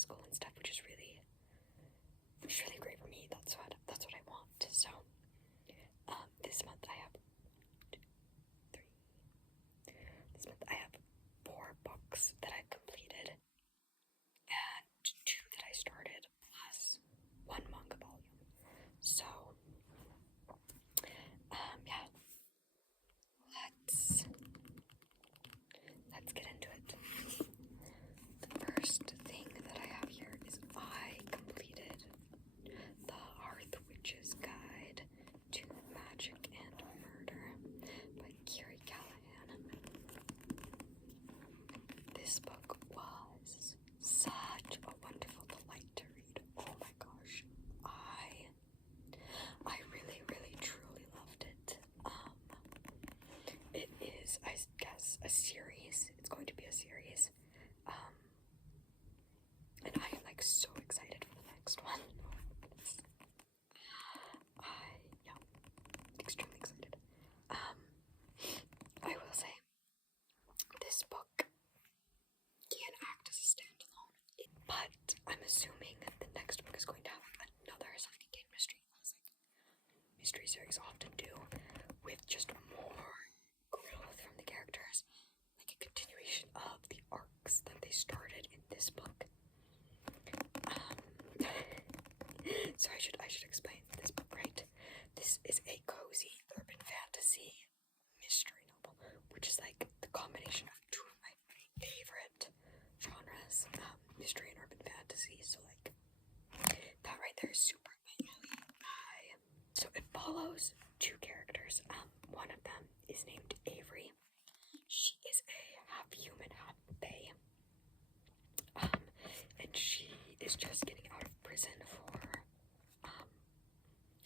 school and stuff, which is really great for me. That's what I want. So this month I have four books that I've completed and two that I started, plus one manga volume. So yeah, let's get into it. The first thing that I have here is I completed The Hearth Witch's Guide to Magic and Murder by Kiri Callahan. This book was such a wonderful delight to read. Oh my gosh, I really, really, truly loved it. It is, I guess, a series. It's going to be a series. And I am like so excited for the next one. Yeah, extremely excited. I will say, this book can act as a standalone, but I'm assuming that the next book is going to have another self-contained mystery, as like mystery series often do, with just more growth from the characters, like a continuation of the arcs that they started in this book. So I should explain this book, right? This is a cozy urban fantasy mystery novel, which is like the combination of two of my favorite genres, mystery and urban fantasy. So like that right there is super my So it follows two characters. One of them is named Avery. She is a half human, half fae. And she is just getting out of prison for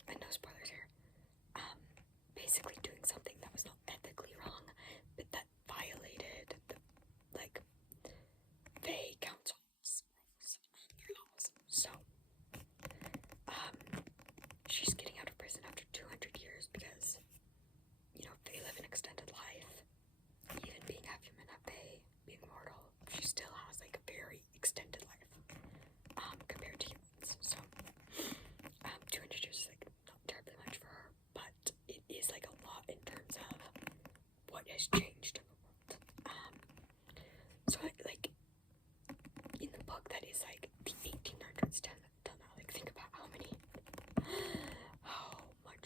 and no spoilers here, basically doing something that was not ethically wrong, but that violated the, like, Fae Council's rules and their laws. So, she's getting out of prison after 200 years because, you know, they live an extended life. Even being half human, half Fae, being mortal, she still has, like, a very extended life, compared to humans. So, 200 years is, like, not terribly much for her, but it is, like, a lot in terms of what has changed in the world. So, like, in the book, that is, like, the 1800s till now. Like, think about how much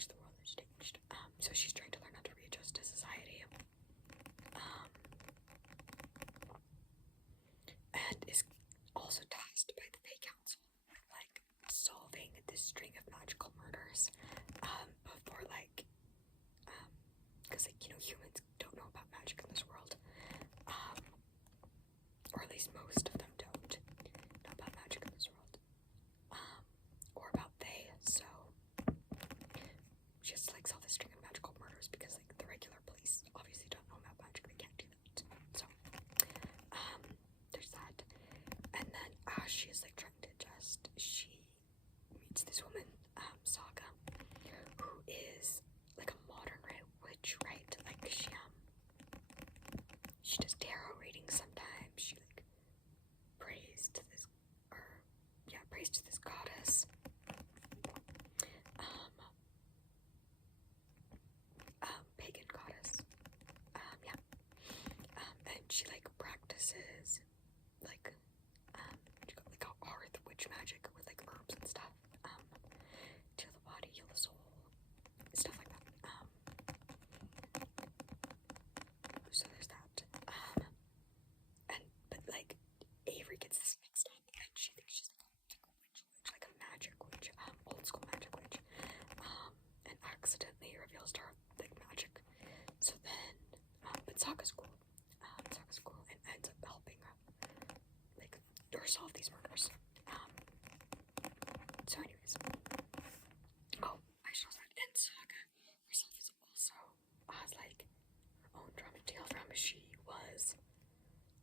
the world has changed. So she's trying to learn how to readjust to society. And is also tasked by the Fae Council with, like, solving this string of magical murders, before, like, because, like, you know, humans don't know about magic in this world, or at least most of them don't know about magic in this world, or about Fae, so she has to, like, solve this string of magical murders because, like, the regular police obviously don't know about magic, they can't do that, so, there's that. And then as she is, like, trying to adjust, she meets this woman, Saga, who is like a modern witch, right? Like she does tarot readings sometimes. She like prays to this goddess. Pagan goddess. And she like practices like like a hearth witch magic with like herbs and stuff. Heal the body, heal the soul, stuff like that. So there's that. But like Avery gets this mixed up, and she thinks she's like a witch, like a magic witch, old school magic witch, and accidentally reveals to her like magic. So then, but Sokka's cool. Sokka's cool and ends up helping her, like, or solve these murders. So anyways, I should also add, and Sokka herself is also has like her own drama tale from she was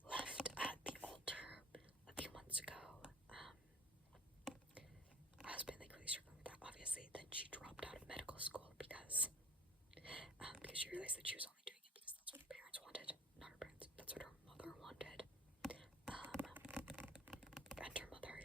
left at the altar a few months ago. I was been like really struggling with that, obviously. Then she dropped out of medical school because she realized that she was only doing it because that's what her parents wanted. Not her parents, that's what her mother wanted. And her mother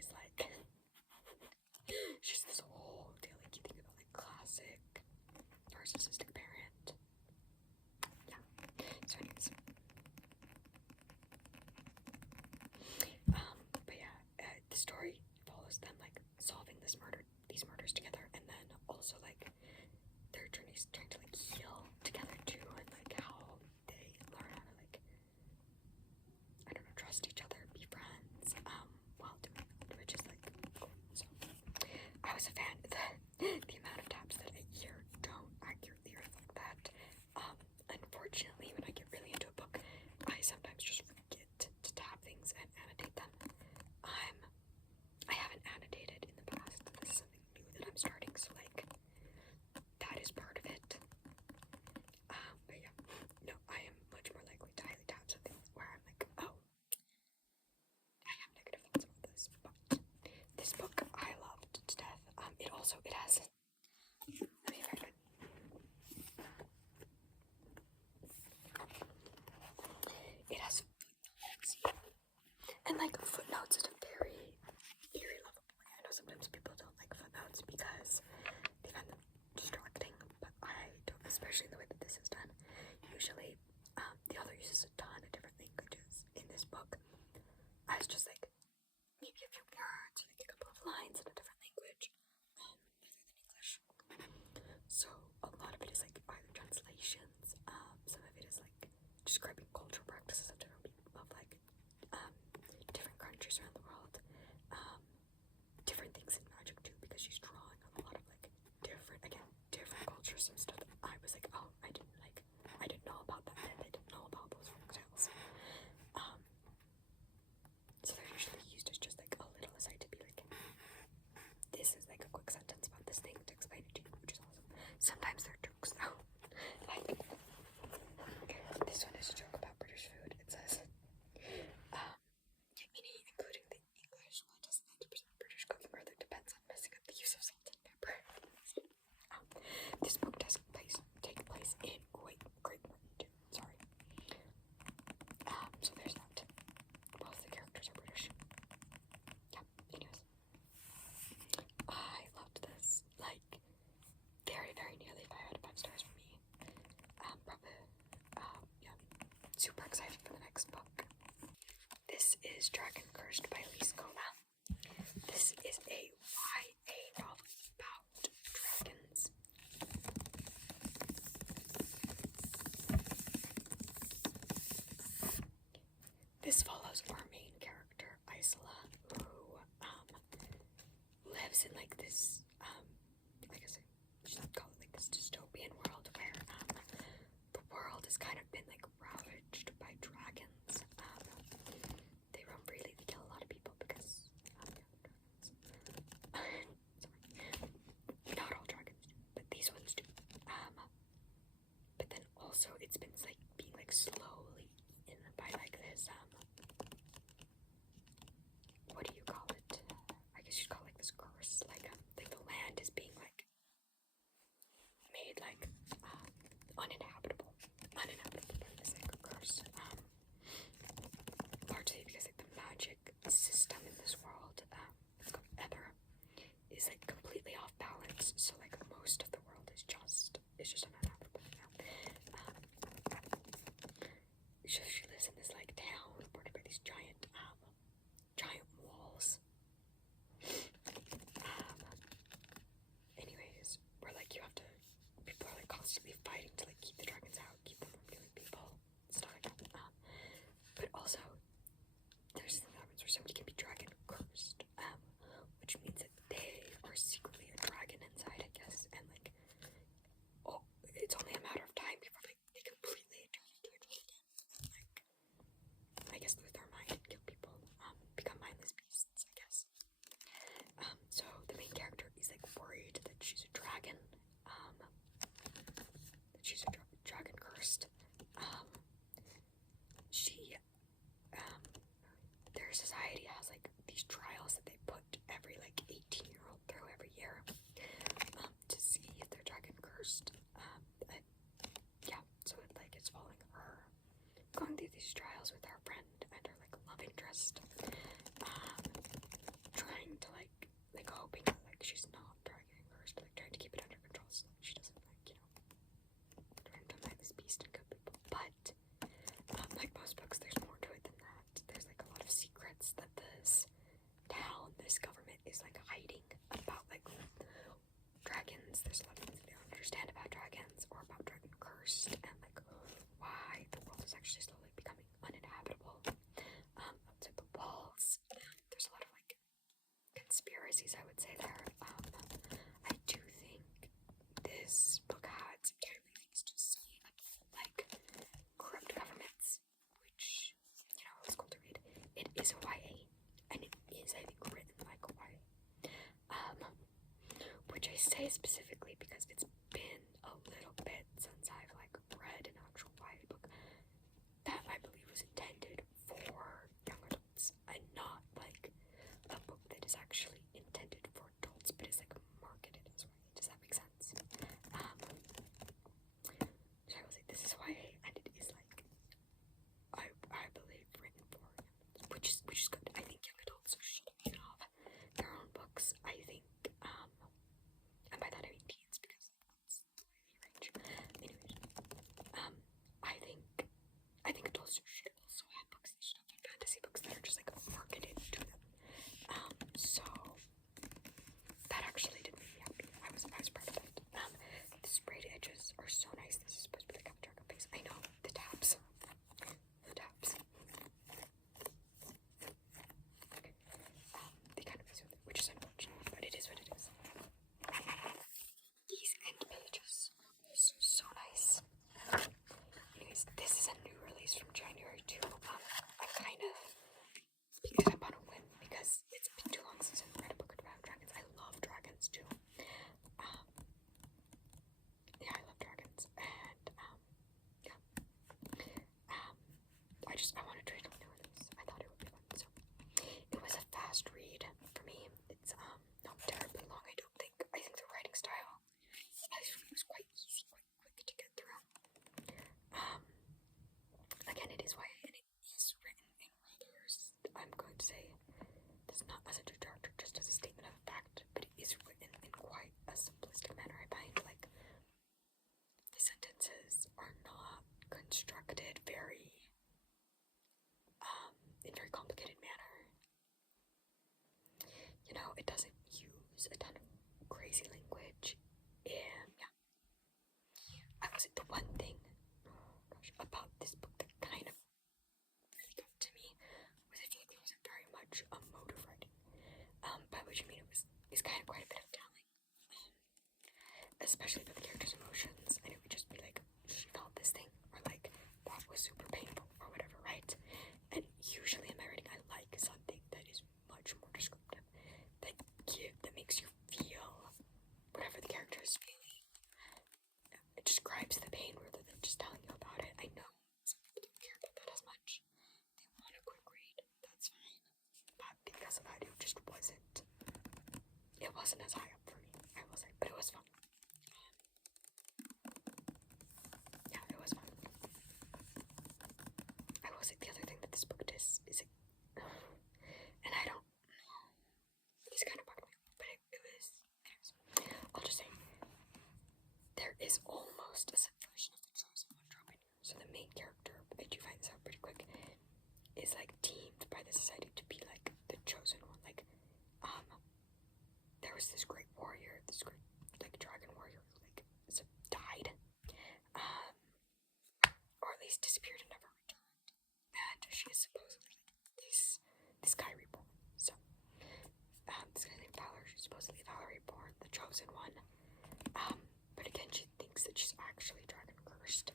follows them like solving these murders together, and then also like their journeys trying to like heal together too, and like how they learn how to like, I don't know, trust each other, be friends, while doing it, which is like cool. So I was a fan. The amount of tabs that I hear don't accurately reflect that. Unfortunately, when I get really into a book, I sometimes just forget to tab things and annotate them. I haven't annotated in the past. This is something new that I'm starting, so like that is part of it. But yeah, no, I am much more likely to highly tab something where I'm like, oh, I have negative thoughts about this. But this book I loved to death. It has. Let me find it. It has footnotes, and like footnotes is a very eerie level. I know sometimes people don't like footnotes because they find them distracting, but I don't, especially the way that this is done. Usually, the author uses a ton of different languages in this book. I was just like maybe a few words, or like a couple of lines in a different language, other than English. So a lot of it is like either translations. Some of it is like describing cultural practices of different people, of like different countries around the world. Different things in magic too, because she's drawing on a lot of like different cultures and stuff that I was like, oh, I didn't know about that. I didn't know about those folktales. So they're usually used as just like a little aside to be like, this is like a quick sentence about this thing to explain it to you, which is awesome. Sometimes they're jokes though. Like this one is a joke about British food. It says, including the English, well, it doesn't 90% British cooking rather depends on messing up the use of salt and pepper. This book does take place in Great Britain too. Sorry. So there's that. Both the characters are British. Yeah, anyways. I loved this. Like, very, very nearly 5 out of 5 stars for me. Probably, yeah. Super excited for the next book. This is Dragon Cursed by Elise Cola. This is a YA novel about dragons. This follows our main character, Isola, who lives in like this, like I said, just call it like this dystopian world where the world has kind of been like ravaged by dragons. They roam freely, they kill a lot of people because dragons. Sorry. Not all dragons do, but these ones do. But then also it's been like being like slowly eaten by like this what do you call it? I guess you'd call it like this curse. Like the land is being like made like uninhabitable by this like curse. Largely because like the magic system in this world, it's called Ether, is like completely off balance. So like most of the world is just uninhabitable now. She lives in this like town bordered by these giant walls. Anyways, where like people are like constantly fighting to like keep the dragons out, keep them from killing people, stuff like that. But also, there's something that happens where somebody can be dragon cursed, which means that they are secretly a dragon inside, I guess, and like, it's only a matter of time before like they completely turn into a dragon, and like, I guess lose their mind and kill people, become mindless beasts, I guess. So the main character is like worried that she's a dragon, that she's a dragon cursed. Their society has like these trials that they put every like 18-year-old through every year, to see if they're dragon cursed. Yeah, so it's following her going through these trials with her friend and her like love interest, trying to like hoping that like she's not dragon cursed, like trying to keep it under control so that she doesn't like turn into like this beast and kill people. But like most books, there's more to it than that. There's like a lot of secrets that this town, this government is like there's a lot of things they don't understand about dragons or about Dragon Cursed and like why the world is actually slowly becoming uninhabitable outside the walls. There's a lot of like conspiracies, I would say there. I do think this book had some terribly things to say about like corrupt governments, which it's cool to read. It is a YA, and it is, I think, written like a YA. Which I say specifically because it's been a little bit since I've like read an actual YA book that I believe was intended for young adults and not like a book that is actually intended for adults but is like marketed as YA. Does that make sense? So I was like, this is YA, and it is like I believe written for young adults, which is good. I think young adults should have their own books. I think and by that I mean teens because that's the range. Anyways, I think adults should also have books. They should have fantasy books that are just like marketed to them. So that actually did make me happy. I was proud of it. The sprayed edges are so nice. This is supposed to be like a dragon face. I know, the tabs. The tabs. They kind of mess with it, which is unfortunate, but it is what it is. These end pages are also so nice. Anyways, this is a new release from January too. I kind of picked it up on a whim because it's been too long since I've read a book about dragons. I love dragons too. Yeah, I love dragons, and yeah. I wanted to read something with this. I thought it would be fun. So it was a fast read for me. It's not terribly long, I don't think. I think the writing style was quite easy, quite quick to get through. Again, it is YA and it is written in writers. I'm going to say this not as a detractor, just as a statement of fact, but it is written in quite a simplistic manner. I find like the sentences are not constructed very in very complicated manner. It doesn't use a ton of crazy language. And yeah, I was the one thing, about this book that kind of really got to me was I feel like it wasn't very much emotive writing. By which I mean it's kind of quite a bit of telling, especially about the character's emotions, and it would just be like she felt this thing, or like that was super painful, or whatever, right? And usually in my writing, I like something that is much more descriptive, that makes you feel whatever the character is feeling. It describes the pain rather than just telling you about it. I know some people don't care about that as much. They want a quick read. That's fine. But because of that, it just wasn't. It wasn't as high up for me, I will say. But it was fun. Yeah, it was fun. I will say the other thing that this book does is and I don't know. This kind of bugged me, but it was. Anyways, I'll just say there is almost a subversion of the Chosen One drop in here. So the main character, I do find this out pretty quick, is like deemed by the society to be like the Chosen One. Like, there was this great warrior, this great like dragon warrior who like died, or at least disappeared and never returned. And she is supposedly like this guy reborn. So this guy named Valor. She's supposedly Valor reborn, the Chosen One. But again, she thinks that she's actually dragon cursed.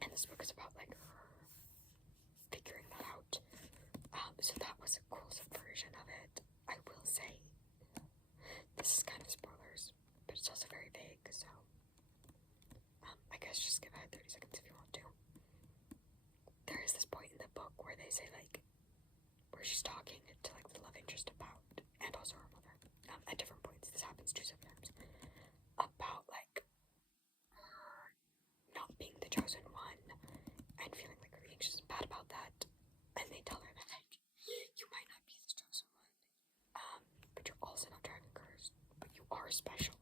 And this book is about like her figuring that out. So that was a cool subversion of it. I will say this is kind of spoilers, but it's also very vague. So I guess just give it 30 seconds if you want to. There is this point in the book where they say like where she's talking to like the love interest about, and also her mother, at different points. This happens 2 separate times. About like her not being the Chosen One and feeling like really anxious and bad about that. And they tell her that like you might not be the Chosen One, but you're also not dragon cursed, but you are special.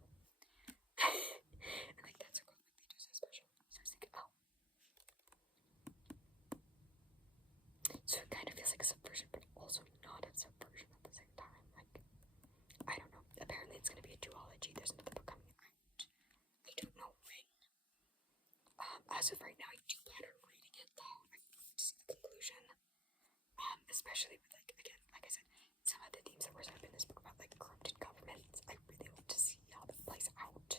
And like that's so cool. Like they do say special. So I was like, oh. So it kind of feels like a subversion, but also not a subversion at the same time. Like, I don't know. Apparently it's going to be a duology. as of right now, I do plan on reading it though. I want to see the conclusion. Especially with like, again, like I said, some of the themes that were set up in this book about like corrupted governments. I really want to see how that plays out.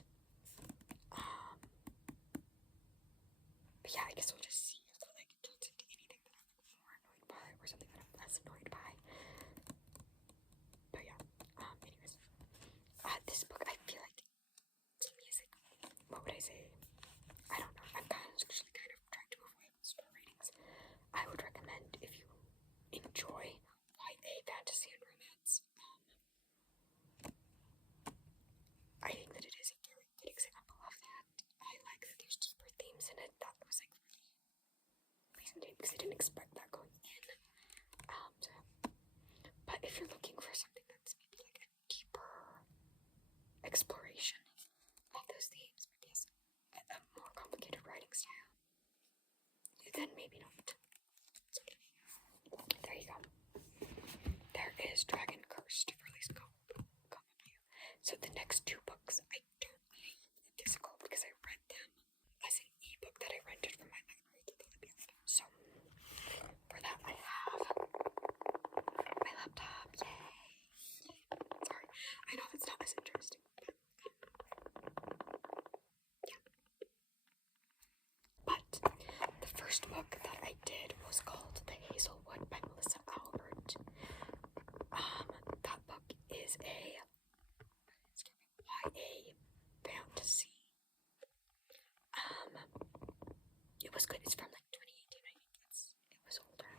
But yeah, I guess we'll just see if that like turns into anything that I'm like, more annoyed by or something that I'm less annoyed by. But yeah, anyways, this book I feel like to me is like, what would I say? I don't know. I'm actually kind of trying to avoid spoiler ratings. I would recommend if you enjoy YA fantasy and romance. I think that it is a very good example of that. I like that there's deeper themes in it. That was like really pleasing to me because I didn't expect that going in. But if you're looking for something that's maybe like a deeper exploration of those themes, but yes, a more complicated writing style, then maybe not. So, there you go. There is Dragon Cursed for Lisa Cobb. So the next two books I don't have physical because I read them as an ebook that I rented from my library through the Libyan. So for that I have my laptop. Yay! Sorry, I know it's not as interesting, but yeah. But the first book that I did was called The Hazelwood by Melissa Albert. That book is a YA fantasy. It was good. It's from like 2018. I think it was older.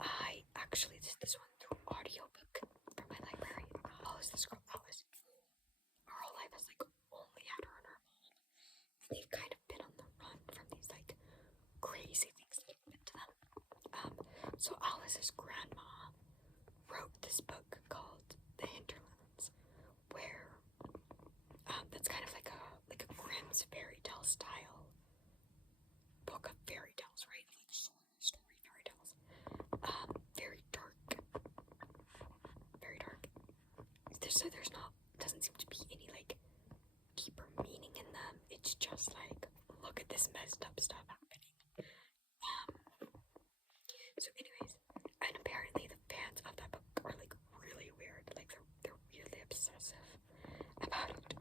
I actually did this one through audiobook from my library. Alice, this girl Alice, her whole life has like only had her and her mom, and they've kind of been on the run from these like crazy things that happened to them. So Alice's grandma wrote this book called The Hinterlands, where that's kind of like a Grimm's fairy tale style book of fairy tales, right? Like story fairy tales. Very dark. Very dark. There's not, doesn't seem to be any like deeper meaning in them. It's just like, look at this messed up stuff happening. So anyways, and apparently the fans of that book are like really weird. Like they're really obsessive about it.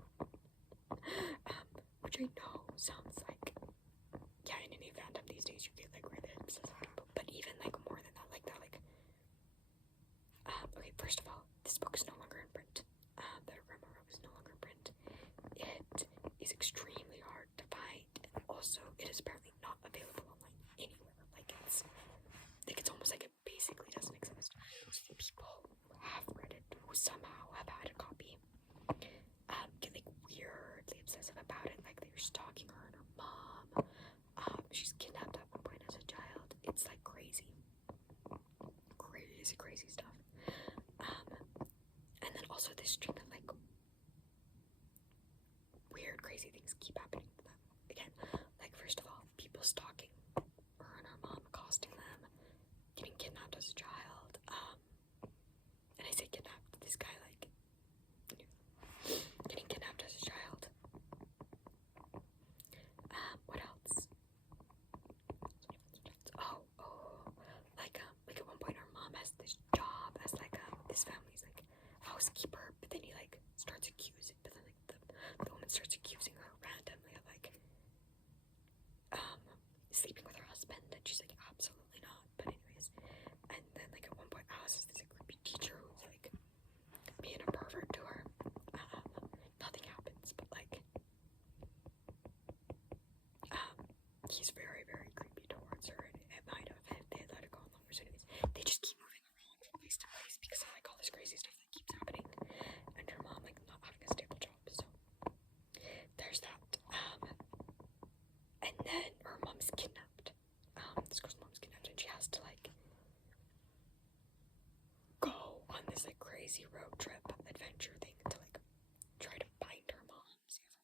Which I know sounds like, yeah, in any fandom these days you get like really obsessive about it, but even like more than that, like okay, first of all, this book is no longer in print. The grandma wrote is no longer in print. It is extremely hard to find, and also it is apparently not available online anywhere. Like it's almost like it basically doesn't exist. So the people who have read it, who somehow have had a copy, get like weirdly obsessive about it. Like they're stalking her and her mom. She's kidnapped at one point as a child. It's like crazy stuff. And then also this string of like weird, crazy things keep happening to them. Again, like first of all, people stalking her and her mom, accosting them, getting kidnapped as a child. And I say kidnapped, this guy like getting kidnapped as a child. What else? Like at one point her mom has this job as like this family's like housekeeper, but then he like starts accusing, but then like the woman starts accusing her randomly of like sleeping with her husband, and she's like absolutely not. But anyways, and then like at one point Alice is this like creepy teacher who's like being a pervert to her. Nothing happens, but like he's very, very creepy towards her, and it might have if they had let it go on longer. So anyways, they just keep moving around from place to place because of like all this crazy stuff that keeps happening, and her mom like not having a stable job. So there's that. And then her mom's kidnapped. This girl's mom's kidnapped, and she has to like go on this like crazy road trip adventure thing to like try to find her mom, save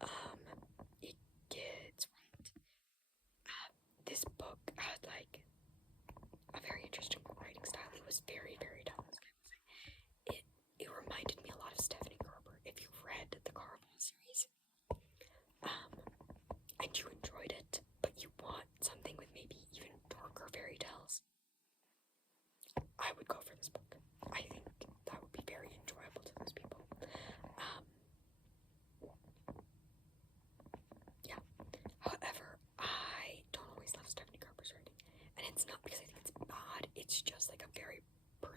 her mom. It gets right. This book had like a very interesting writing style. It was very, very talented. It reminded me a lot of Stephanie Gerber. If you've read the Caraval series, and you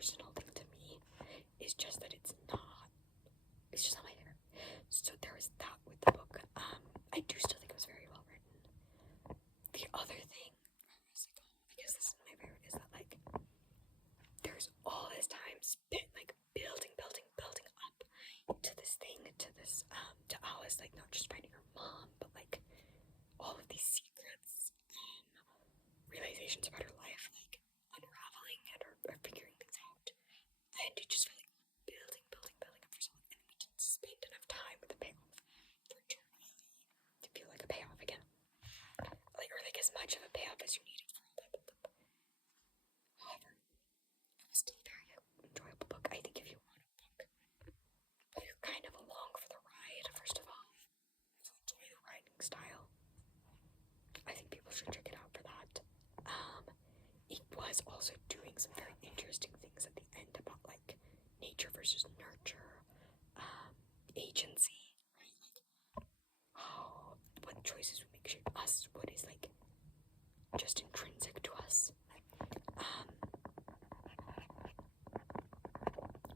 personal thing to me is just that it's just not my favorite. So there was that with the book. I do still think it was very well written. The other thing, I guess this is my favorite, is that like there's all this time spent like building up to this thing, to Alice, like not just finding her mom, but like all of these secrets, realizations about her life, like unraveling and or figuring things out. And it just felt like building up for so long, and we didn't spend enough time with the payoff for it to feel like a payoff again. Like, or like as much of a payoff as you needed for all that build-up. However, it was still a very enjoyable book. I think if you want a book, but you're kind of along for the ride, first of all, if you enjoy the writing style, I think people should check it out for that. It was also doing some very interesting things at the end about like nature versus nurture, agency, right? Like, what choices we make shape us, what is like just intrinsic to us.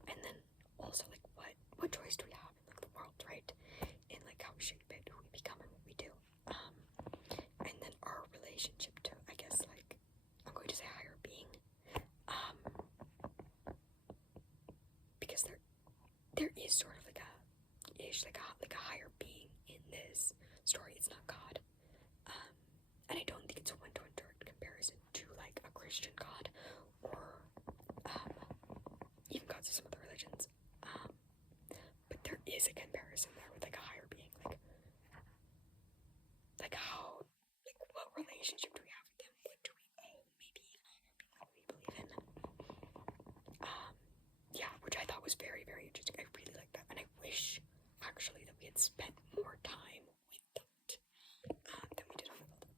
And then also like what choice do we have in like the world, right? In like how we shape it, who we become and what we do. And then our relationship to, I guess, like, I'm going to say higher being. Because there is sort of like a higher being in this story. It's not God. And I don't think it's a one-to-one direct comparison to like a Christian God or even gods of some other religions. But there is a comparison there with like a higher being, like how, like what relationship do we have with them? What do we owe? Maybe even a higher being that we believe in. Yeah, which I thought was very, very interesting. I really like that, and I wish actually that we had spent more time with that than we did on the build-up,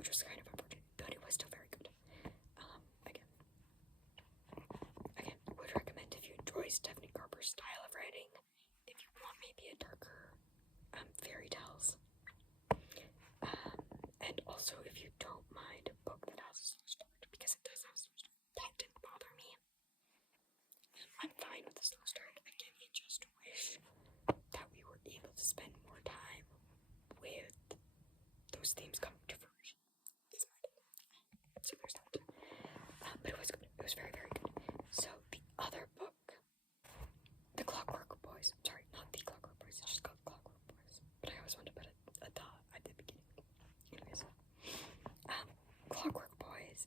which was kind of unfortunate, but it was still very good. Again, would recommend if you enjoy Stephanie Garber's style of writing, if you want maybe a darker fairy tales, and also if you don't mind a book that has a slow start, because it does have a slow start. That didn't bother me. I'm fine with the slow start. Again, I just wish that we were able to spend more time with those themes coming to fruition. So there's that. But it was good. It was very, very good. So the other book, The Clockwork Boys. Sorry, not The Clockwork Boys. It's just called Clockwork Boys. But I always wanted to put a the at the beginning. Anyways, Clockwork Boys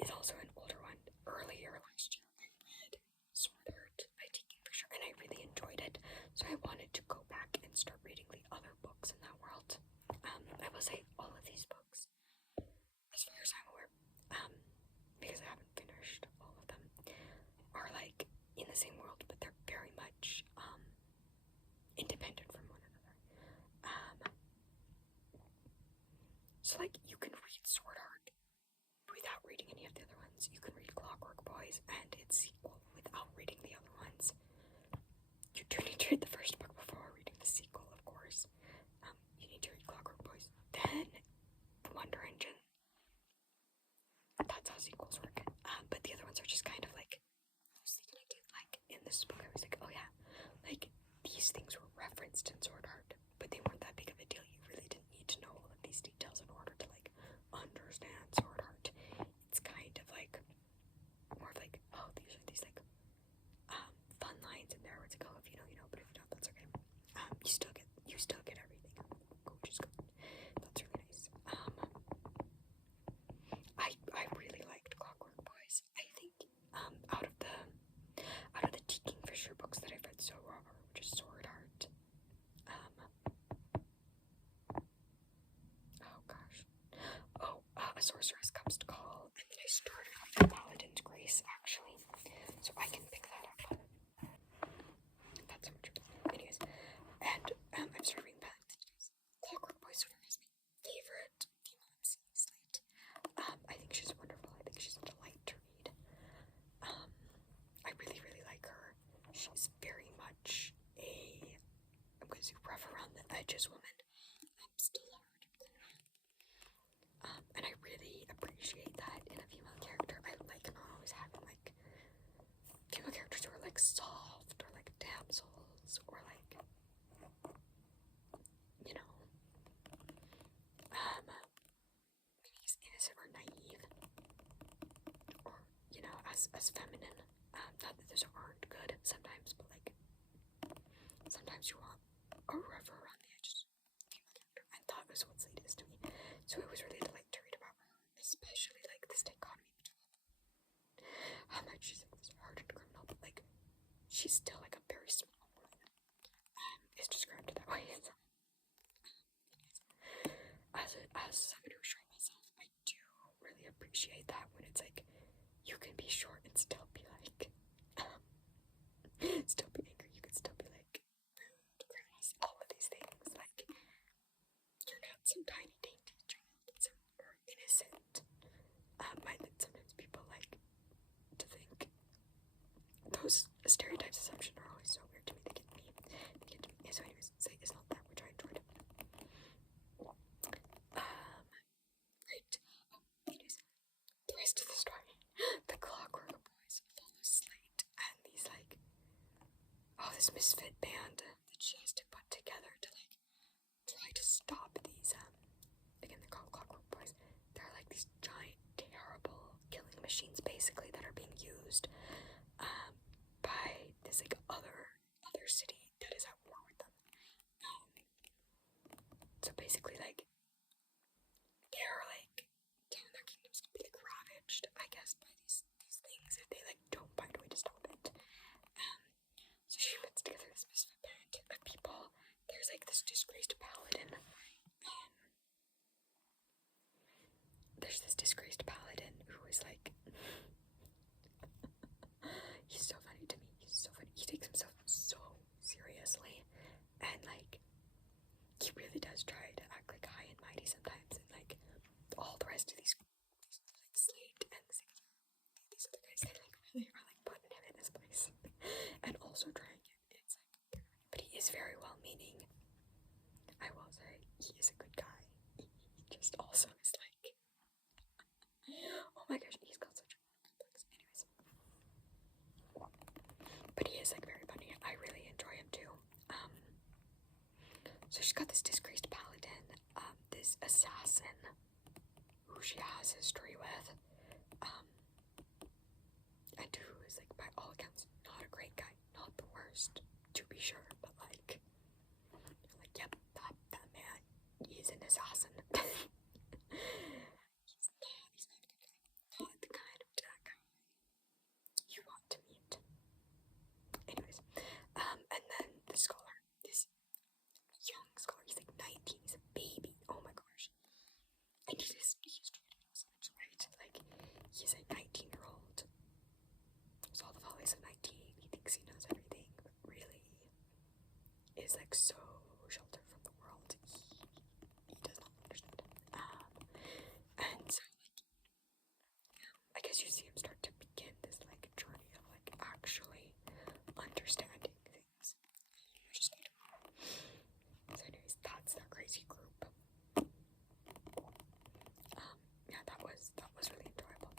is also an older one. Earlier last year, I read Sword Art by T.K. Fisher, and I really enjoyed it. So I wanted to go back and start reading the other books in that world. I will say all of these books, as far as I'm aware, because I haven't finished all of them, are like in the same world, but they're very much independent from one another. So like you can read Sword Art without reading any of the other ones. You can read Clockwork Boys and its sequel without reading the other ones. You do need to read the first book before reading the sequel, of course. You need to read Clockwork Boys, then Wonder Engine. That's how sequels work. But the other ones are just kind of like loosely connected. Like in this book, I was like, oh yeah, like these things were referenced in Sword Art, but they weren't that big of a deal. You really didn't need to know all of these details in order to like understand Sword Art. It's kind of like more of like, oh, these are these like fun lines in there where it's like, oh, if you know, you know, but if you don't, that's okay. You still get everything, which is good. That's really nice. I really liked Clockwork Boys. I think out of the T.K. Fisher books that I've read so far, which is Sword Art, A Sorceress Comes to Call, and then I started off with Paladin's Grace, actually, so I can pick that up. That's so much fun. Anyways, and I'm starting reading Paladin's Grace. Clockwork Boys sort of is my favorite female MC slate. I think she's wonderful. I think she's a delight to read. I really, really like her. She's very much I'm going to say rough around the edges woman. Still hard. And I really appreciate that in a female character. I like not always having like as feminine. Not that those aren't good sometimes, but like sometimes you want a rougher around the edges and that was what Slade is to me. So it was really like to read about her, especially like this dichotomy between how much she's like this hardened criminal, but like she's still like a very small woman. It's described that way. As somebody who's short myself, I do really appreciate that when it's like you can be short and still be like still be angry, you can still be like rude, gross, all of these things. Like you're not some tiny dainty child or innocent. I think sometimes people like to think those stereotypes assumptions are always so weird to me. They get to me. So anyways, it's not that, which I enjoyed. Right. Oh, anyways, the rest of the story. The Clockwork Boys follow Slate and these like this misfit band that she has to put together to like try to stop these again they're called Clockwork Boys. They're like these giant, terrible killing machines basically that are being used by this like other city that is at war with them. So basically like they're like their kingdom's gonna be like ravaged, I guess, by these things if they like don't find a way to stop it. So she puts together this misfit band of people. There's like this disgraced paladin. There's this disgraced paladin who is like he's so funny to me. He's so funny. He takes himself so seriously, and like he really does try to act like high and mighty sometimes, and like all the rest of these like Slate and these other guys, they like really are like putting him in his place, and also trying it. It's like, but he is very well meaning. I will say he is a good guy. He just also is like, oh my gosh, he's got such a complex. Anyways, but he is like very funny. I really enjoy him too. So she's got this disgraced paladin, this assassin who she has history with, and who is like by all accounts not a great guy, not the worst, to be sure, but like yep, that man, he's an assassin. he's not a good guy, not the kind of guy you want to meet. Anyways, and then the scholar, this young scholar, he's like 19, he's a baby, oh my gosh, and he's treated as such, right? Like, he's a 19-year-old, there's all the follies of 19, he thinks he knows everything, but really is like so sheltered from the world, he does not understand. And so like, I guess you see him start to begin this like journey of like actually understanding things. Which is good. So anyways, that's their crazy group. Yeah, that was really enjoyable.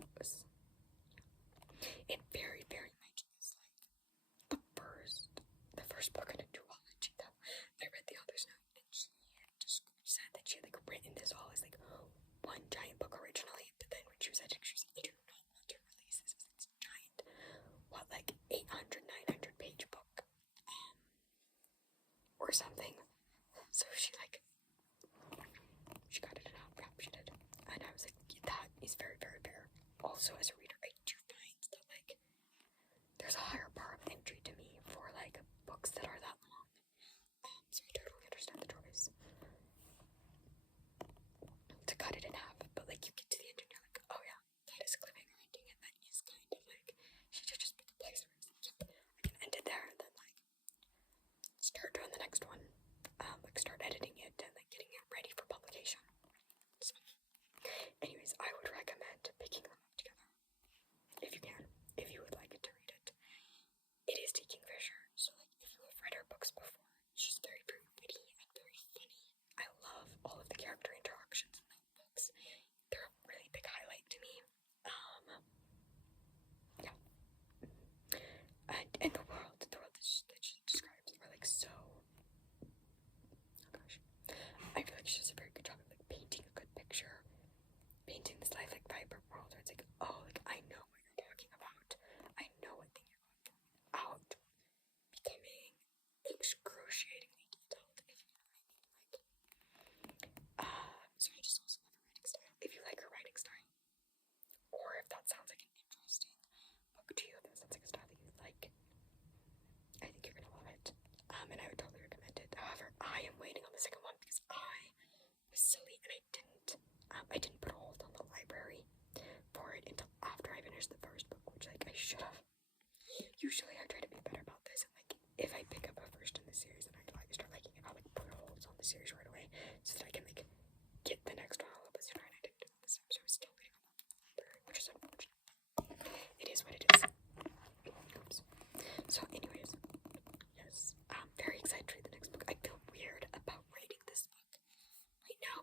It very, very much is like the first book in a duology though. I read the author's note and she just said that she had like written this all as like one giant book originally, but then when she was editing, she was like, I do not want to release this as this giant, like 800, 900 page book, or something. So she got it out. Yeah, she did. And I was like, that is very, very fair. Also, as a reader, I do find that like there's a higher bar of entry to me for like books that are that long. So I totally understand the choice to cut it in half, but like you get to the end and you're like, oh yeah, that is a cliffhanger ending, and that is kind of like she should just pick a place where it's like, yep, I can end it there and then like start doing the next one, like start editing it and like getting it ready for publication. So, anyways, I would recommend picking them up together if you can, if you would like to read it. It is Taking Fisher, so like if you have read her I didn't put a hold on the library for it until after I finished the first book, which like I should have. Usually I try to be better about this, and like if I pick up a first in the series and I like start liking it, I'll like put a hold on the series right away so that I can like get the next one a little bit sooner. And I didn't do that this time, so I was still waiting on the library, which is unfortunate. It is what it is. Oops. So, anyways, yes, I'm very excited to read the next book. I feel weird about reading this book right now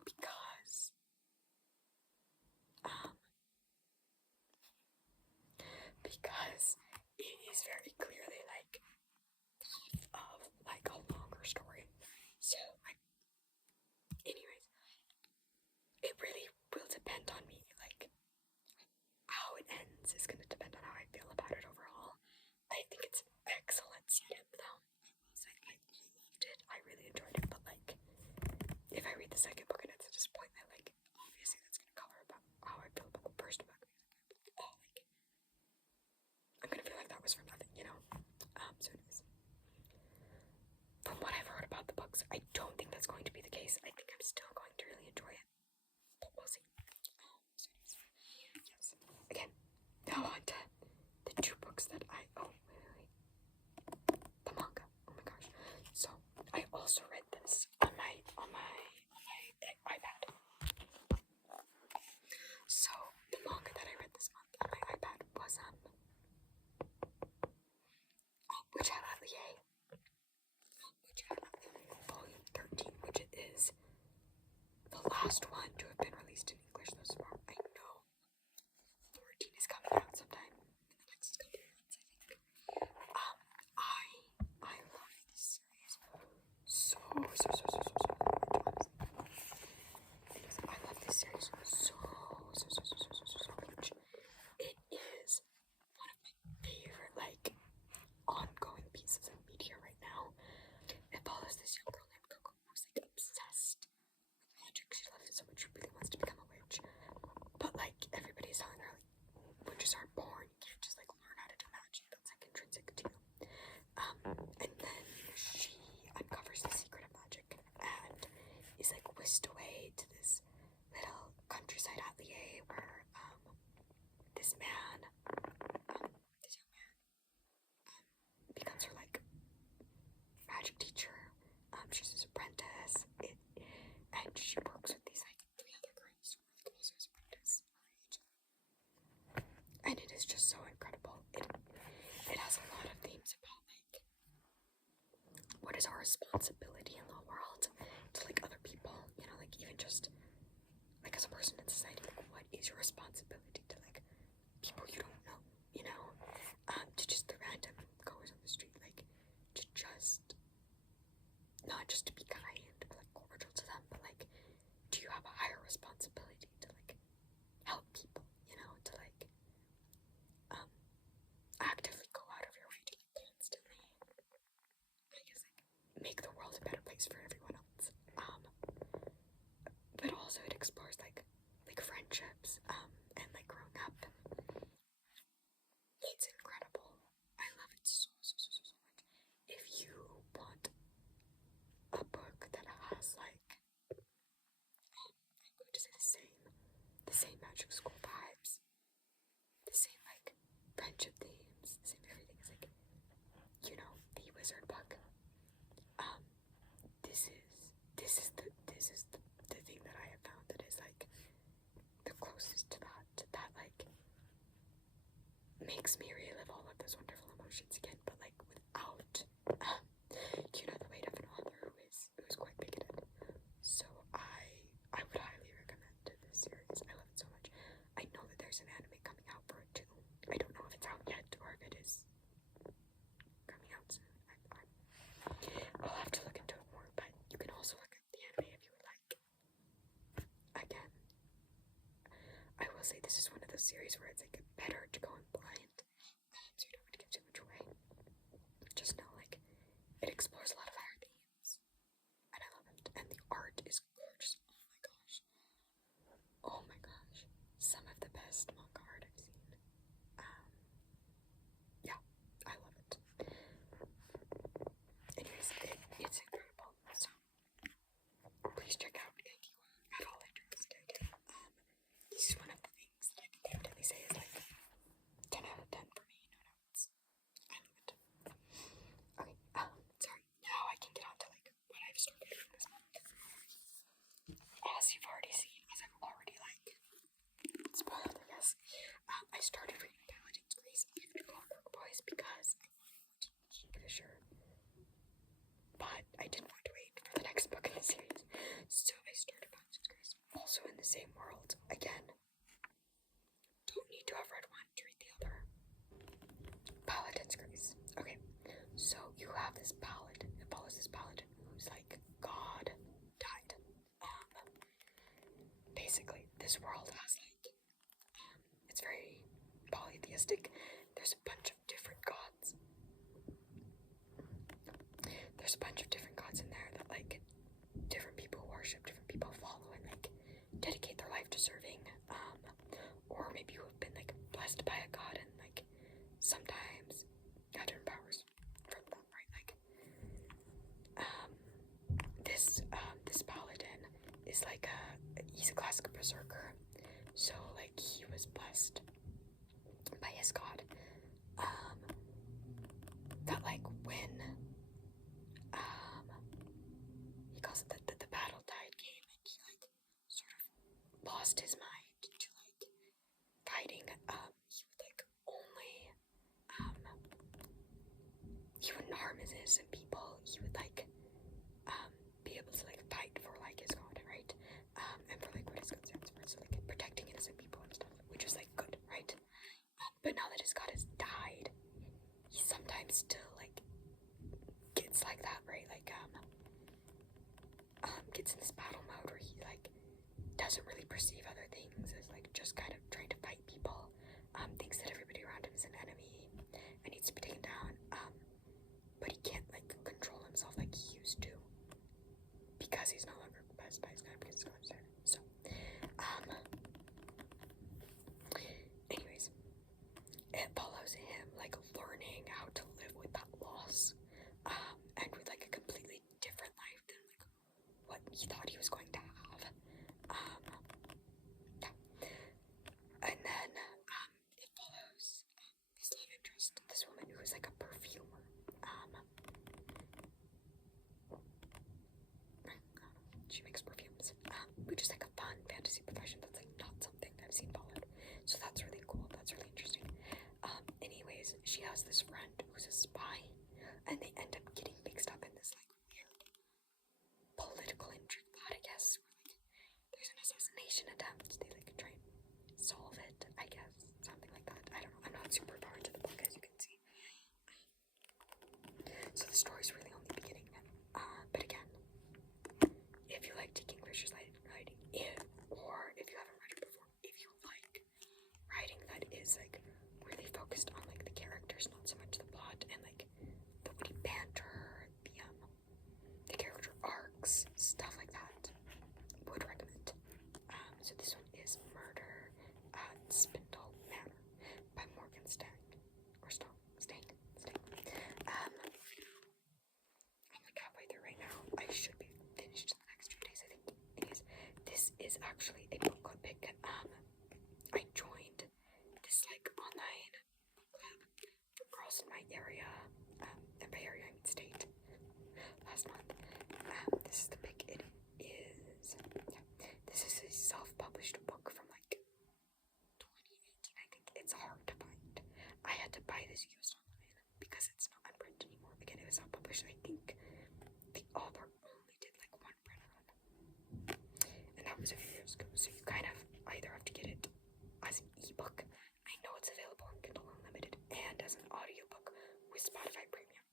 because it is very clearly like of like a longer story. So, anyways, it really will depend on me. Like how it ends is gonna depend on how I feel about it overall. I think it's excellent setup though. I loved it. I really enjoyed it. But like, if I read the second book and it's a disappointment, like obviously that's gonna color about how I feel about the first book. Oh, like I'm gonna feel like that was for nothing, you know. So anyways, from what I've heard about the books, I don't think that's going to be the case. I think I'm still going to really enjoy it, but we'll see. So anyways, yes. Again, now on to the two books that I the manga. Oh my gosh. So I also read this on my iPad. So the manga that I read this month on my iPad was Witch Hat Atelier. Witch Hat Atelier Volume 13, which it is the last one to have been released in English thus far. I know 14 is coming out sometime in the next couple of months, I think. I love this series so much. I love this series so much. It is one of my favorite like ongoing pieces of media right now. It follows this young girl named Coco who's like obsessed with magic. She loves it so much. She really wants to become a witch, but like everybody's telling her like witches aren't born. You can't just like learn how to do magic. That's like intrinsic to you. And then she uncovers the secret of magic and is like whisked away to this little countryside atelier where this young man becomes her like magic teacher. She's his apprentice, and she works with these like three other girls who are like also his apprentice her age. And it is just so incredible. It has a lot of themes about like what is our responsibility in the world to like other people, you know, like even just like as a person in society, like what is your responsibility to like people you don't know, you know, to just the random goers on the street, like to just not just to be kind or like cordial to them, but like do you have a higher responsibility to like help people, you know, to like actively go out of your way to like, constantly I guess like make the world a better place for everyone else. But also it explores like friendships and like growing up. It's incredible. I love it so much. If you want a book that has like I'm going to say the same magic school vibes, the same like friendship themes, the same everything is like, you know, the wizard book. This is the thing that I have found that is like the closest to that like makes me relive all of those wonderful emotions again, but like without you know, the weight of an author who is quite bigoted. So I would highly recommend this series. I love it so much. I know that there's an anime coming out for it too. I don't know if it's out yet or if it is coming out soon. I'll have to look into it more, but you can also look at the anime if you would like. Again, I will say this is one of those series where it's like better to go in blind, so you don't want to give too much away. Just know like it explores a lot of higher themes, and I love it. And the art is gorgeous. Oh my gosh, some of the best manga art I've seen. Yeah, I love it. Anyways, it's incredible. So please check out if you are at all interested. this world has like, it's very polytheistic. There's a bunch of different gods. There's a bunch of different gods in there that like different people worship, different people follow, and like dedicate their life to serving. Or maybe you have been like blessed by a god and like sometimes got different powers from them, right? Like, this paladin is like he's a classic berserker, so like he was blessed by his god, that like when he calls it the battle tide came and he like sort of lost his mind to like fighting, he would like only he wouldn't harm his innocent people. He would like be able to like fight for like his god, right? And for like what his god stands for, so like protecting innocent people and stuff, which is like good, right? But now that his god has died, he sometimes still like gets like that, right? Like gets in this battle mode where he like doesn't really perceive other things as like just kind of trying to fight people, thinks that everybody around him is an enemy and needs to be taken down, but he can't like control himself like he used to because he's no longer possessed by his god because his god's dead. So anyways, it follows him like learning how to live with that loss, and with like a completely different life than like what he thought he was going to have. And then it follows his love interest, this woman who is like a perfumer. She makes perfumes, which is like a fun fantasy profession that's like not something I've seen followed. So that's really cool. That's really interesting. Anyways, she has this friend who's a spy, and they end up getting mixed up in this like weird political intrigue plot, I guess, where like there's an assassination attempt. They like try and solve it, I guess, something like that. I don't know. I'm not super far into the book, as you can see. So the story's really only beginning. But again, if you like taking pictures writing in, or if you haven't read it before, if you like writing that is like really focused on like the characters, not so much the plot, and like the witty banter, the character arcs, stuff like that, would recommend. So this one is Murder at Spindle Manor by Morgan Stang, or Stang. I'm like halfway through right now. I should be finished in the next 2 days, I think. Anyways, this is actually a book club pick. I joined this like online club for girls in my area, and by area I mean state, last month. This is the pick. It is, this is a self-published book from like 2018, I think. It's hard to find. I had to buy this used online because it's not on print anymore. Again, it was self-published. I think the author only did like one print run, and that was a few years ago. So you kind of either have to get it as an ebook. I know it's available on Kindle Unlimited and as an audiobook with Spotify Premium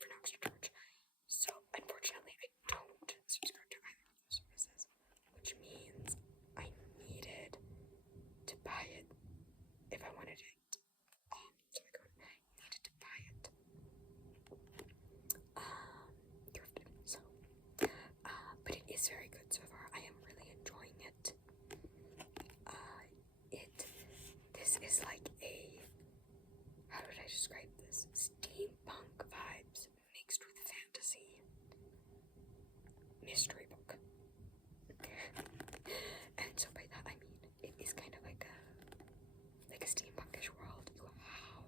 for no extra charge. So unfortunately, I don't subscribe to either of those services, which means I needed to buy it if I wanted it. Needed to buy it thrifted. So, but it is very good so far. I am really enjoying it. This is like a, how would I describe this? Steampunk vibes mixed with fantasy mystery book. And so by that I mean it is kind of like a steampunkish world. You have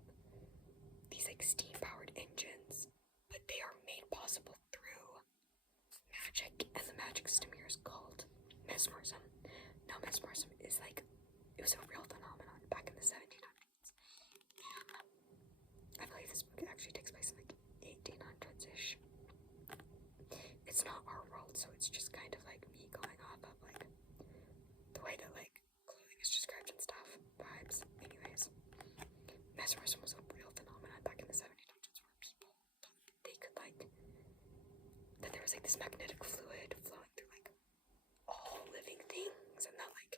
these like steam-powered engines, but they are made possible through magic, and the magic system here is called mesmerism. Now mesmerism is like, it was a real phenomenon back in the 1700s. I believe this book actually takes place in like 1800s-ish. It's not our world, so it's just kind of like me going off of like the way that like clothing is described and stuff, vibes. Anyways, mesmerism was a real phenomenon back in the 1700s where people thought they could like, that there was like this magnetic fluid flowing through like all living things, and that like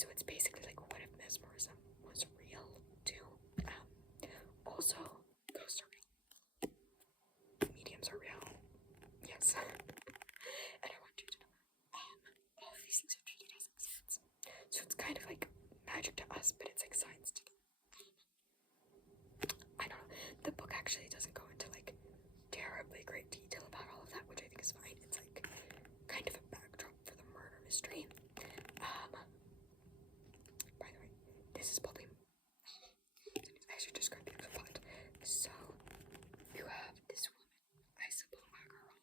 So it's basically like, what if mesmerism was real too? Also, ghosts are real. Mediums are real. Yes. And I want you to know, all of these things are treated as like science. So it's kind of like magic to us, but it's like science to them. I don't know. The book actually doesn't go into like terribly great detail about all of that, which I think is fine. It's like kind of a backdrop for the murder mystery. By the way, this is probably I should describe the actual plot. So you have this woman, Isabel Agarwal,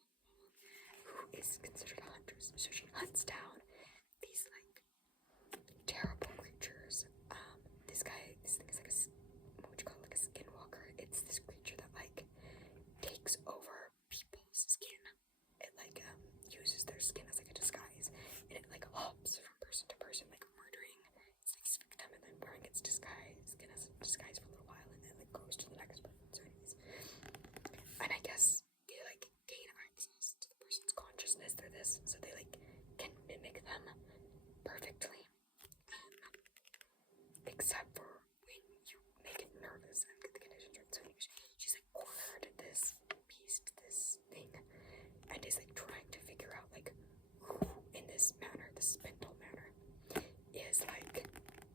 who is considered a huntress. So she hunts down these like terrible creatures. This thing is like what would you call it, like a skinwalker. It's this creature that like takes over people's skin. It like uses their skin as like a disguise, and it like hops from person to person, like murdering its next victim, and then wearing its skin as a disguise for a little while, and then like goes to the next person. So anyways, and I guess they like gain access to the person's consciousness through this, so they like can mimic them perfectly, except for when you make it nervous and get the conditions right. So anyways, she's like cornered this beast, this thing, and is like trying to figure out like who in this manner, this spindle manner, is like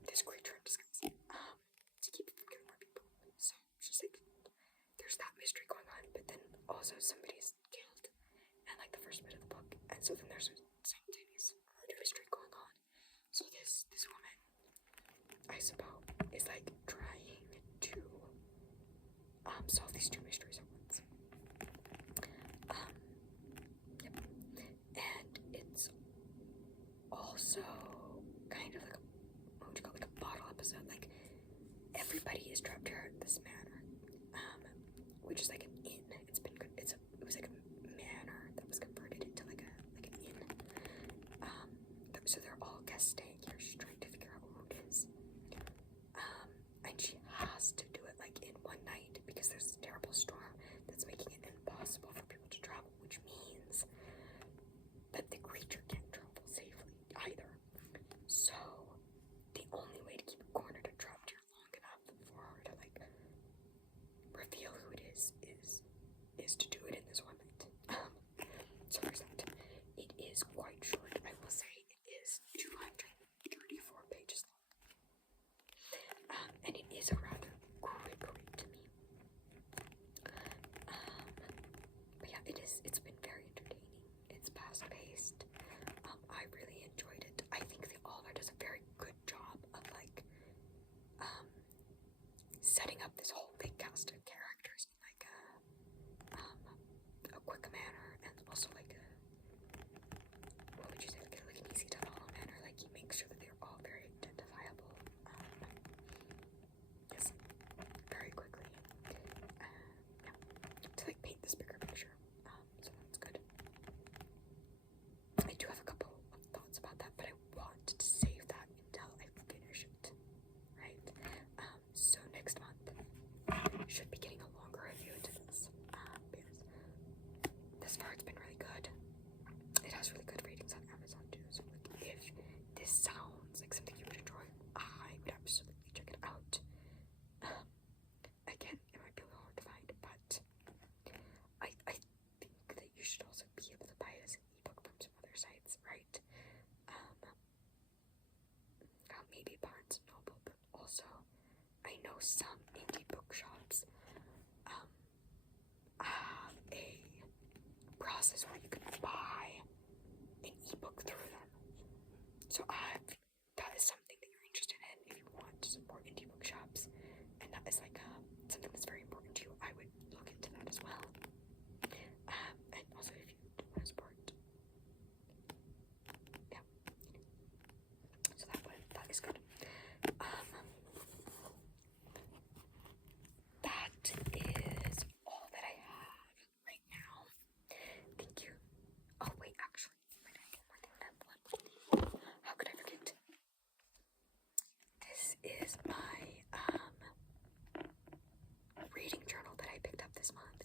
this creature in disguise. To keep from killing more people. So she's like, there's that mystery going on, but then also somebody's killed, and like the first bit of the book, and so then there's a simultaneous murder mystery going on. So this woman, Isabel, is like trying to solve these two mysteries at once. Yep. And it's also kind of like what would you call it, like a bottle episode. Like everybody is trapped here at this manor, which is like an inn. It's been good. It was like a manor that was converted into like an inn. So they're all guests staying here. She's trying to figure out who it is. And she has to do it like in one night because there's a terrible storm that's making it impossible for people to travel, which means that the creature can't travel safely either. So the only way to keep it cornered and trapped here long enough for her to like reveal who it is to do it in this one night. So there's that. It is quite short, I will say. It is 234 pages long. And it is a rather quick read to me. But yeah, it's been very entertaining. It's fast paced. I really enjoyed it. I think the author does a very good job of like setting up this whole big cast of characters in like a quick manner, and also like a, what would you say, like an easy to follow manner. Like he makes sure that they're all very identifiable. Yes, very quickly. Yeah, to like paint this bigger picture. So that's good. I do have a couple of thoughts about that, but I want to save that until I finish it. Right? So next month should be getting a longer review into this. Because this far it's been really good. It has really good ratings on Amazon too. So like if this sounds like something you would enjoy, I would absolutely check it out. Again, it might be a little hard to find, but I think that you should also be able to buy it as an ebook from some other sites, right? Maybe Barnes and Noble, but also I know some indie bookshops have a process where you can buy an ebook through them. So that is something that you're interested in if you want to support indie bookshops, and that is like something that's very important to you. I would look into that as well. And also if you want to support, yeah. So that is good. That is all that I have right now. Thank you. Oh wait, actually, wait, I have one more thing. How could I forget? This is my reading journal that I picked up this month.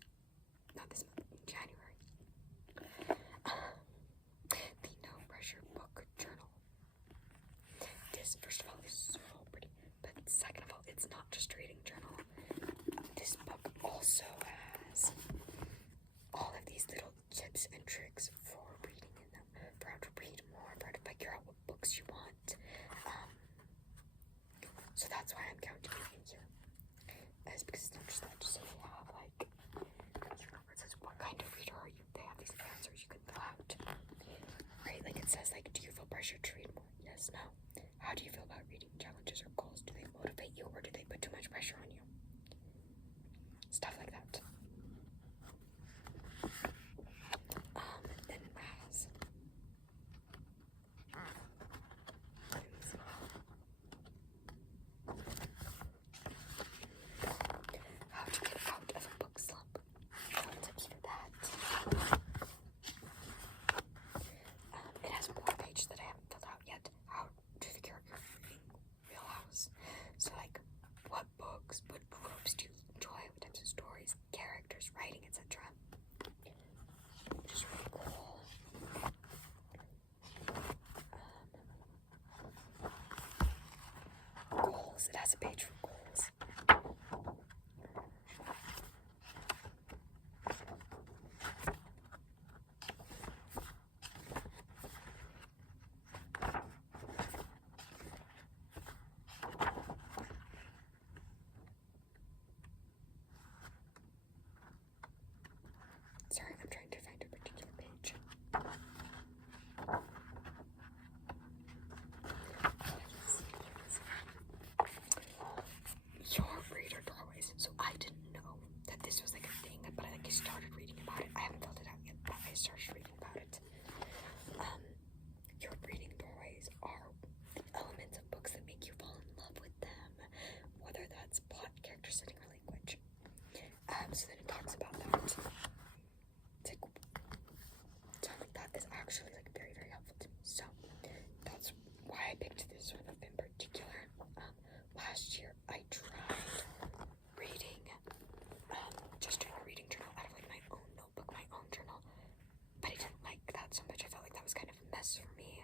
Not this month, in January. The No Pressure Book Journal. This, for books you want. So that's why I'm counting it in here. As because it's not just that, so you have like, it says what kind of reader are you? They have these answers you can fill out. Right, like it says like, do you feel pressure to read more? Yes, no. How do you feel about reading challenges or goals? Do they motivate you or do they put too much pressure on you? Stuff like that. Then it has how to get out of a book slump. Some tips for that. It has more pages that I haven't filled out yet. How to figure out your wheelhouse. So like, what books, what groups do you enjoy? What types of stories, characters, writing, etc. Which is really cool. Goals. It has a page for goals. Sorry, I'm trying to find a particular page. Your reader doorways. So I didn't know that this was like a thing, but I started reading about it. I haven't filled it out yet, but I started reading about it. Your reading doorways are the elements of books that make you fall in love with them, whether that's plot, character setting, or language. So then it talks about that. It's like something that is actually like very, very helpful to me. So that's why I picked this one up in particular. Last year I tried reading, just doing a reading journal out of like my own notebook, my own journal, but I didn't like that so much. I felt like that was kind of a mess for me.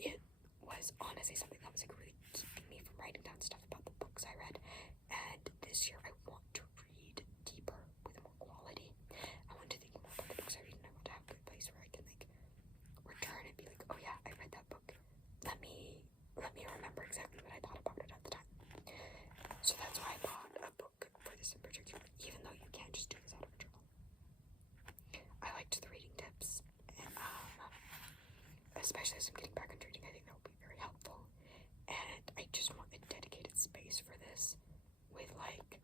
It was honestly something that was like really keeping me from writing down stuff about the books I read. And this year I want to read deeper with more quality. I want to think more about the books I read, and I want to have a good place where I can like return and be like, oh yeah, I read that book. Let me remember exactly what I thought about it at the time. So that's why I bought a book for this in particular, even though you can't just do this out of a journal. I liked the reading tips, and especially as I'm getting back into reading, I think that will be very helpful. And I just want a dedicated space for this with like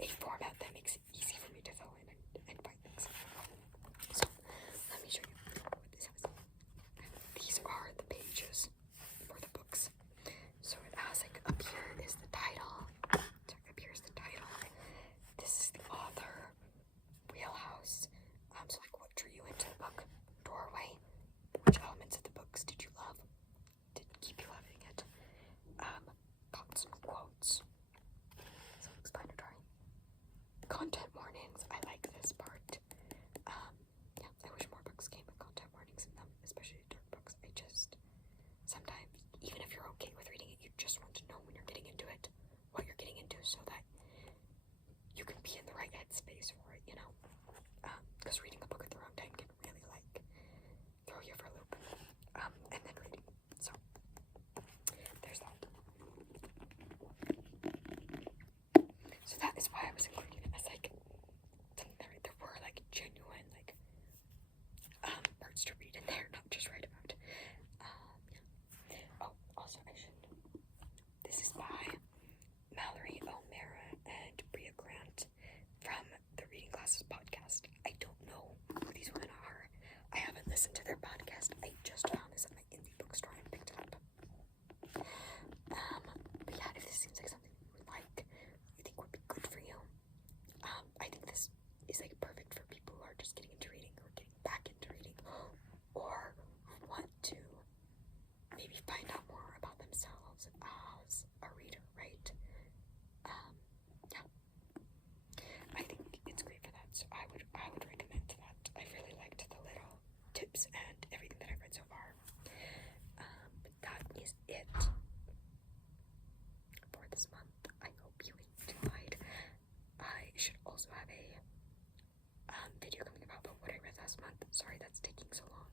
a format that makes it easy for me to fill in and find things. So let me show you what this has. These are the pages for the books. So it has like up here is the title. So up here is the title. This is the author, wheelhouse. So like what drew you into the book, doorway, which elements of the books did you love, did keep you loving it, thoughts and quotes. Self-explanatory. Content warnings. I like this part. Yeah, I wish more books came with content warnings in them, especially dark books. I just sometimes, even if you're okay with reading it, you just want to know when you're getting into it, what you're getting into, so that you can be in the right headspace for it, you know? Because reading a book at the wrong time can really like throw you for a loop. And then reading. So there's that. So that is why I was including it as like something that there were like genuine like parts to read in there, not just write about. Yeah. Oh, also I should. This is by Mallory O'Mara and Bria Grant from the Reading Classes podcast. I don't know who these women are. I haven't listened to their podcast. I just found this at my indie bookstore and picked it up. But yeah, if this seems like something you would like, you think would be good for you, I think this is like perfect for people who are just getting into reading or getting back into reading, or who want to maybe find out more about themselves as a reader, right? Yeah, I think it's great for that. So I would recommend that. I really liked the little tips and everything that I've read so far. But that is it for this month. I hope you enjoyed. I should also have a video coming about what I read last month. Sorry that's taking so long.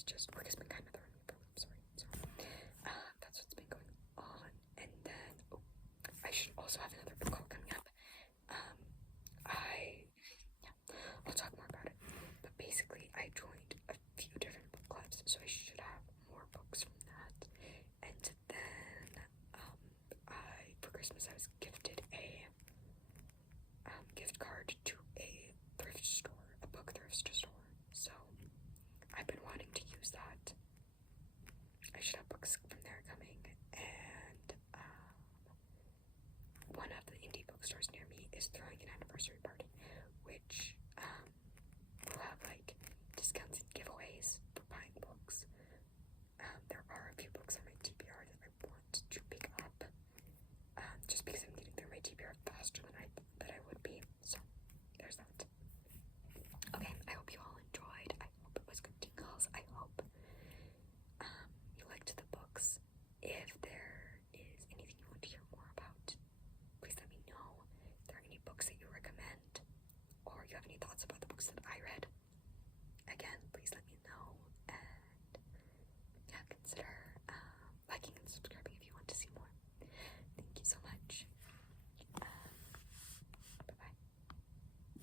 is just work has been kind of throwing me for a loop, sorry. So that's what's been going on. And then I should also have another book club coming up. I'll talk more about it. But basically I joined a few different book clubs, so I should have more books from that. And then for Christmas I was gifted a gift card to a thrift store, a book thrift store. So I've been wanting to use that. I should have books from there coming, and one of the indie bookstores near me is throwing an anniversary party, which will have like discounts and giveaways for buying books. There are a few books on my TBR that I want to pick up, just because I'm getting through my TBR faster than I thought I would be. So there's that. Okay, I hope you all enjoyed. I hope it was good tingles. I hope you liked the books. If there is anything you want to hear more about, please let me know. If there are any books that you recommend, or you have any thoughts about the books that I read. Again,